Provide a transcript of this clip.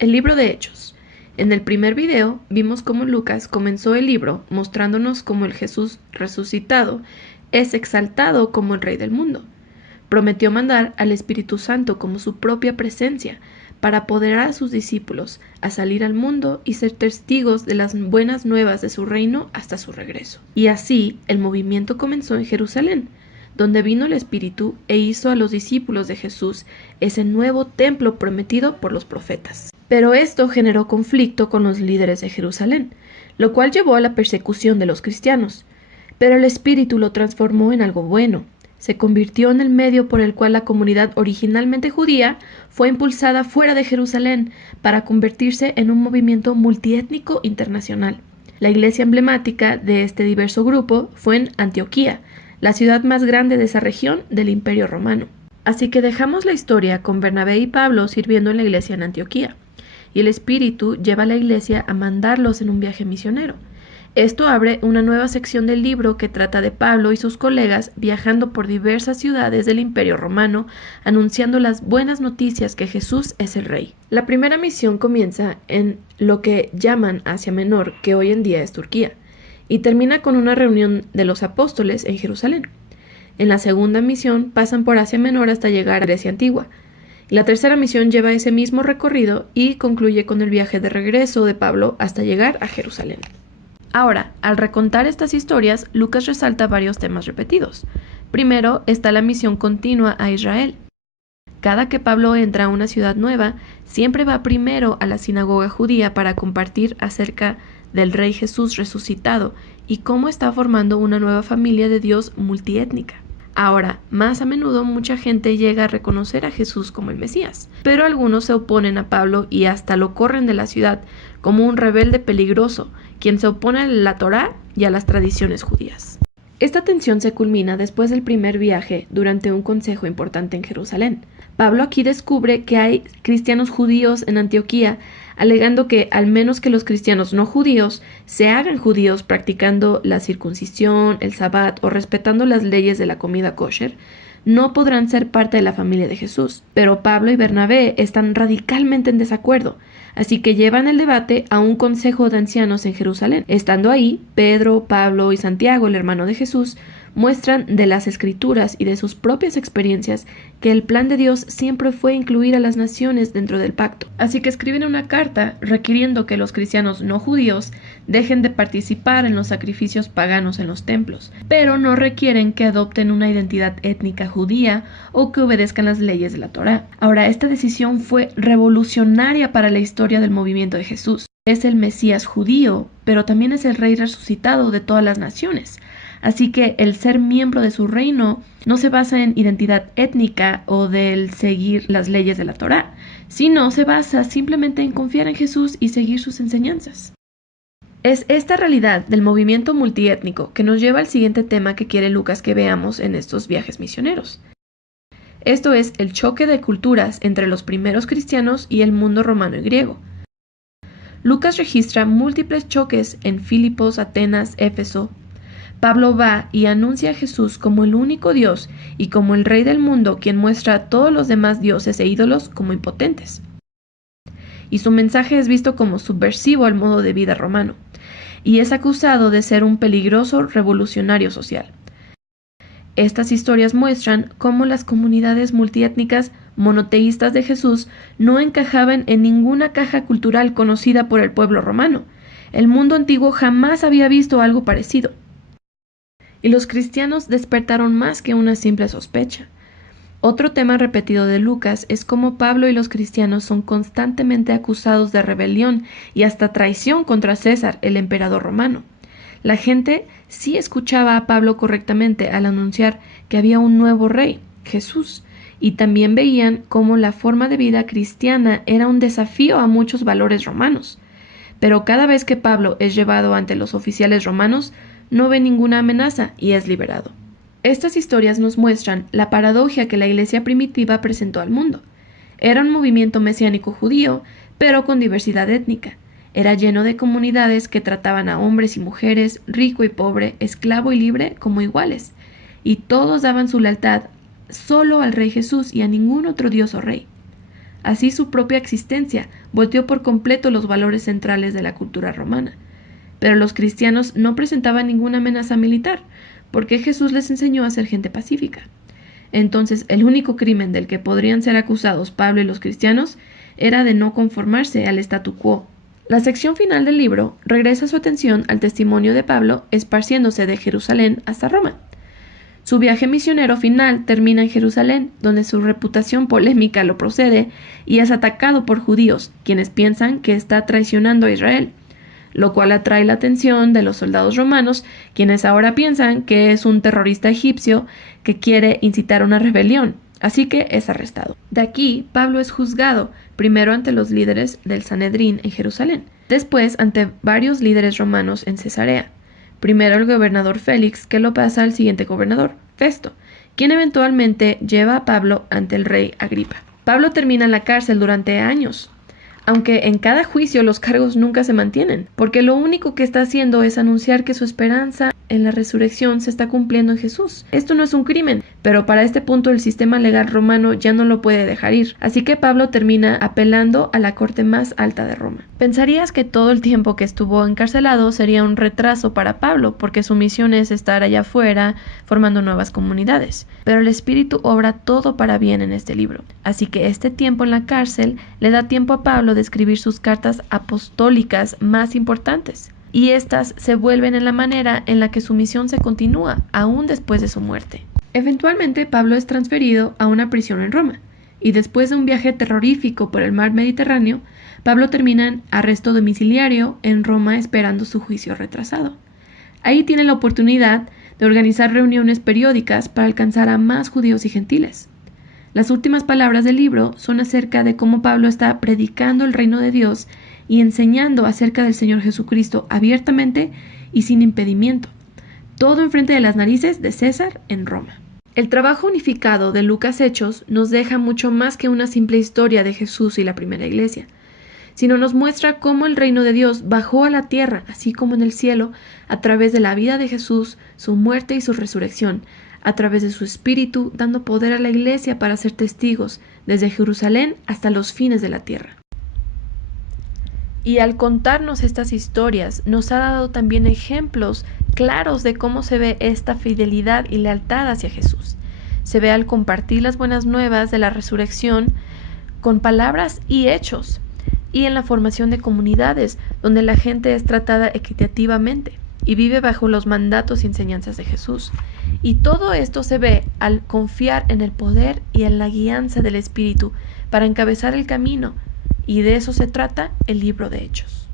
El libro de Hechos. En el primer video vimos cómo Lucas comenzó el libro mostrándonos cómo el Jesús resucitado es exaltado como el Rey del mundo. Prometió mandar al Espíritu Santo como su propia presencia para apoderar a sus discípulos a salir al mundo y ser testigos de las buenas nuevas de su reino hasta su regreso. Y así el movimiento comenzó en Jerusalén, donde vino el Espíritu e hizo a los discípulos de Jesús ese nuevo templo prometido por los profetas. Pero esto generó conflicto con los líderes de Jerusalén, lo cual llevó a la persecución de los cristianos. Pero el Espíritu lo transformó en algo bueno. Se convirtió en el medio por el cual la comunidad originalmente judía fue impulsada fuera de Jerusalén para convertirse en un movimiento multiétnico internacional. La iglesia emblemática de este diverso grupo fue en Antioquía, la ciudad más grande de esa región del Imperio Romano. Así que dejamos la historia con Bernabé y Pablo sirviendo en la iglesia en Antioquía, y el Espíritu lleva a la iglesia a mandarlos en un viaje misionero. Esto abre una nueva sección del libro que trata de Pablo y sus colegas viajando por diversas ciudades del Imperio Romano, anunciando las buenas noticias que Jesús es el Rey. La primera misión comienza en lo que llaman Asia Menor, que hoy en día es Turquía, y termina con una reunión de los apóstoles en Jerusalén. En la segunda misión pasan por Asia Menor hasta llegar a Grecia Antigua. La tercera misión lleva ese mismo recorrido y concluye con el viaje de regreso de Pablo hasta llegar a Jerusalén. Ahora, al recontar estas historias, Lucas resalta varios temas repetidos. Primero está la misión continua a Israel. Cada que Pablo entra a una ciudad nueva, siempre va primero a la sinagoga judía para compartir acerca del Rey Jesús resucitado y cómo está formando una nueva familia de Dios multiétnica. Ahora, más a menudo mucha gente llega a reconocer a Jesús como el Mesías, pero algunos se oponen a Pablo y hasta lo corren de la ciudad como un rebelde peligroso, quien se opone a la Torá y a las tradiciones judías. Esta tensión se culmina después del primer viaje durante un consejo importante en Jerusalén. Pablo aquí descubre que hay cristianos judíos en Antioquía, alegando que al menos que los cristianos no judíos se hagan judíos practicando la circuncisión, el sabbat o respetando las leyes de la comida kosher, no podrán ser parte de la familia de Jesús. Pero Pablo y Bernabé están radicalmente en desacuerdo, así que llevan el debate a un consejo de ancianos en Jerusalén. Estando ahí, Pedro, Pablo y Santiago, el hermano de Jesús, muestran de las Escrituras y de sus propias experiencias que el plan de Dios siempre fue incluir a las naciones dentro del pacto. Así que escriben una carta requiriendo que los cristianos no judíos dejen de participar en los sacrificios paganos en los templos, pero no requieren que adopten una identidad étnica judía o que obedezcan las leyes de la Torá. Ahora, esta decisión fue revolucionaria para la historia del movimiento de Jesús. Es el Mesías judío, pero también es el Rey resucitado de todas las naciones. Así que el ser miembro de su reino no se basa en identidad étnica o del seguir las leyes de la Torá, sino se basa simplemente en confiar en Jesús y seguir sus enseñanzas. Es esta realidad del movimiento multiétnico que nos lleva al siguiente tema que quiere Lucas que veamos en estos viajes misioneros. Esto es el choque de culturas entre los primeros cristianos y el mundo romano y griego. Lucas registra múltiples choques en Filipos, Atenas, Éfeso. Pablo va y anuncia a Jesús como el único Dios y como el Rey del mundo, quien muestra a todos los demás dioses e ídolos como impotentes. Y su mensaje es visto como subversivo al modo de vida romano, y es acusado de ser un peligroso revolucionario social. Estas historias muestran cómo las comunidades multiétnicas monoteístas de Jesús no encajaban en ninguna caja cultural conocida por el pueblo romano. El mundo antiguo jamás había visto algo parecido. Y los cristianos despertaron más que una simple sospecha. Otro tema repetido de Lucas es cómo Pablo y los cristianos son constantemente acusados de rebelión y hasta traición contra César, el emperador romano. La gente sí escuchaba a Pablo correctamente al anunciar que había un nuevo rey, Jesús, y también veían cómo la forma de vida cristiana era un desafío a muchos valores romanos. Pero cada vez que Pablo es llevado ante los oficiales romanos, no ve ninguna amenaza y es liberado. Estas historias nos muestran la paradoja que la iglesia primitiva presentó al mundo. Era un movimiento mesiánico judío, pero con diversidad étnica. Era lleno de comunidades que trataban a hombres y mujeres, rico y pobre, esclavo y libre como iguales, y todos daban su lealtad solo al Rey Jesús y a ningún otro dios o rey. Así su propia existencia volteó por completo los valores centrales de la cultura romana. Pero los cristianos no presentaban ninguna amenaza militar, porque Jesús les enseñó a ser gente pacífica. Entonces, el único crimen del que podrían ser acusados Pablo y los cristianos era de no conformarse al statu quo. La sección final del libro regresa su atención al testimonio de Pablo esparciéndose de Jerusalén hasta Roma. Su viaje misionero final termina en Jerusalén, donde su reputación polémica lo procede y es atacado por judíos, quienes piensan que está traicionando a Israel, lo cual atrae la atención de los soldados romanos, quienes ahora piensan que es un terrorista egipcio que quiere incitar una rebelión, así que es arrestado. De aquí, Pablo es juzgado, primero ante los líderes del Sanedrín en Jerusalén, después ante varios líderes romanos en Cesarea. Primero el gobernador Félix, que lo pasa al siguiente gobernador, Festo, quien eventualmente lleva a Pablo ante el rey Agripa. Pablo termina en la cárcel durante años, aunque en cada juicio los cargos nunca se mantienen, porque lo único que está haciendo es anunciar que su esperanza en la resurrección se está cumpliendo en Jesús. Esto no es un crimen, pero para este punto el sistema legal romano ya no lo puede dejar ir, así que Pablo termina apelando a la corte más alta de Roma. Pensarías que todo el tiempo que estuvo encarcelado sería un retraso para Pablo, porque su misión es estar allá afuera formando nuevas comunidades, pero el Espíritu obra todo para bien en este libro, así que este tiempo en la cárcel le da tiempo a Pablo de escribir sus cartas apostólicas más importantes. Y estas se vuelven en la manera en la que su misión se continúa, aún después de su muerte. Eventualmente, Pablo es transferido a una prisión en Roma, y después de un viaje terrorífico por el mar Mediterráneo, Pablo termina en arresto domiciliario en Roma esperando su juicio retrasado. Ahí tiene la oportunidad de organizar reuniones periódicas para alcanzar a más judíos y gentiles. Las últimas palabras del libro son acerca de cómo Pablo está predicando el reino de Dios y enseñando acerca del Señor Jesucristo abiertamente y sin impedimento, todo enfrente de las narices de César en Roma. El trabajo unificado de Lucas Hechos nos deja mucho más que una simple historia de Jesús y la primera iglesia, sino nos muestra cómo el reino de Dios bajó a la tierra, así como en el cielo, a través de la vida de Jesús, su muerte y su resurrección, a través de su espíritu, dando poder a la iglesia para ser testigos, desde Jerusalén hasta los fines de la tierra. Y al contarnos estas historias, nos ha dado también ejemplos claros de cómo se ve esta fidelidad y lealtad hacia Jesús. Se ve al compartir las buenas nuevas de la resurrección con palabras y hechos, y en la formación de comunidades donde la gente es tratada equitativamente y vive bajo los mandatos y enseñanzas de Jesús. Y todo esto se ve al confiar en el poder y en la guianza del Espíritu para encabezar el camino. Y de eso se trata el libro de Hechos.